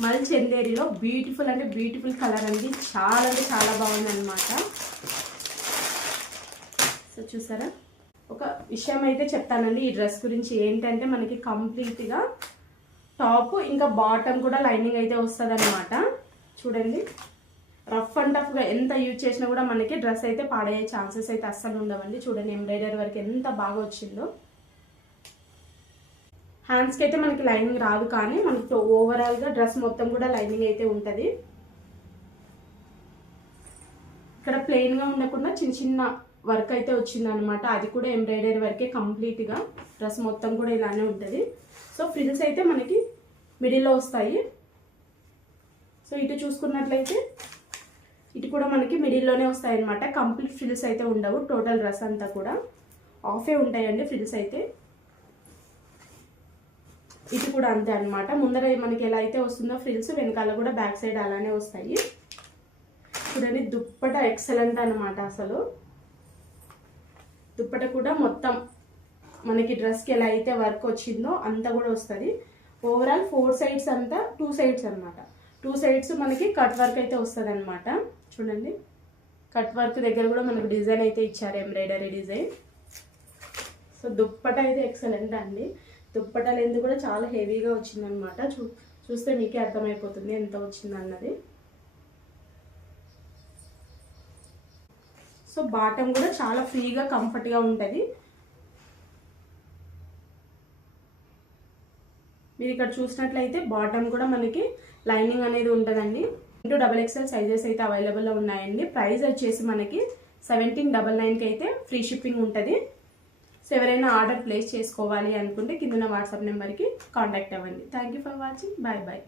మల్ చందేరిలో బ్యూటిఫుల్ అంటే beautiful colour అండి, చాలా అంటే చాలా బాగుంది అనమాట. సో చూసారా, ఒక విషయం అయితే చెప్తానండి ఈ డ్రెస్ గురించి. ఏంటంటే మనకి కంప్లీట్గా టాప్ ఇంకా బాటమ్ కూడా లైనింగ్ అయితే వస్తుంది అనమాట. చూడండి, రఫ్ అండ్ టఫ్గా ఎంత యూజ్ చేసినా కూడా మనకి డ్రెస్ అయితే పాడయ్యే ఛాన్సెస్ అయితే అస్సలు ఉండవండి. చూడండి ఎంబ్రాయిడరీ వరకు ఎంత బాగా వచ్చిందో. హ్యాండ్స్కి అయితే మనకి లైనింగ్ రాదు, కానీ మనకి ఓవరాల్గా డ్రెస్ మొత్తం కూడా లైనింగ్ అయితే ఉంటుంది. ఇక్కడ ప్లెయిన్గా ఉండకుండా చిన్న చిన్న వర్క్ అయితే వచ్చింది అనమాట. అది కూడా ఎంబ్రాయిడరీ వర్కే కంప్లీట్గా. డ్రెస్ మొత్తం కూడా ఇలానే ఉంటుంది. సో ఫ్రిల్స్ అయితే మనకి మిడిల్లో వస్తాయి. సో ఇటు చూసుకున్నట్లయితే ఇటు కూడా మనకి మిడిల్లోనే వస్తాయి అనమాట. కంప్లీట్ ఫ్రిల్స్ అయితే ఉండవు. టోటల్ డ్రెస్ అంతా కూడా ఆఫే ఉంటాయండి ఫ్రిల్స్ అయితే. ఇటు కూడా అంతే అనమాట. ముందర మనకి ఎలా అయితే వస్తుందో ఫ్రిల్స్, వెనకాల కూడా బ్యాక్ సైడ్ అలానే వస్తాయి. చూడండి, దుప్పట ఎక్సలెంట్ అనమాట. అసలు దుప్పట కూడా మొత్తం మనకి డ్రెస్కి ఎలా అయితే వర్క్ వచ్చిందో అంతా కూడా వస్తుంది. ఓవరాల్ 4 సైడ్స్ అంతా 2 సైడ్స్ అనమాట. 2 సైడ్స్ మనకి కట్ వర్క్ అయితే వస్తుంది అనమాట. చూడండి, కట్ వర్క్ దగ్గర కూడా మనకు డిజైన్ అయితే ఇచ్చారు, ఎంబ్రాయిడరీ డిజైన్. సో దుప్పట అయితే ఎక్సలెంట్ అండి. దుప్పట లెంత్ కూడా చాలా హెవీగా వచ్చిందనమాట. చూస్తే మీకే అర్థమైపోతుంది ఎంత వచ్చింది అన్నది. సో బాటమ్ కూడా చాలా ఫ్రీగా కంఫర్ట్గా ఉంటుంది. మీరు ఇక్కడ చూసినట్లయితే బాటమ్ కూడా మనకి లైనింగ్ అనేది ఉంటుందండి. 2XXL సైజెస్ అయితే అవైలబుల్లో ఉన్నాయండి. ప్రైస్ వచ్చేసి మనకి 1799కి అయితే ఫ్రీ షిప్పింగ్ ఉంటుంది. సో ఎవరైనా ఆర్డర్ ప్లేస్ చేసుకోవాలి అనుకుంటే కింద వాట్సాప్ నెంబర్కి కాంటాక్ట్ అవ్వండి. Thank you for watching. Bye bye.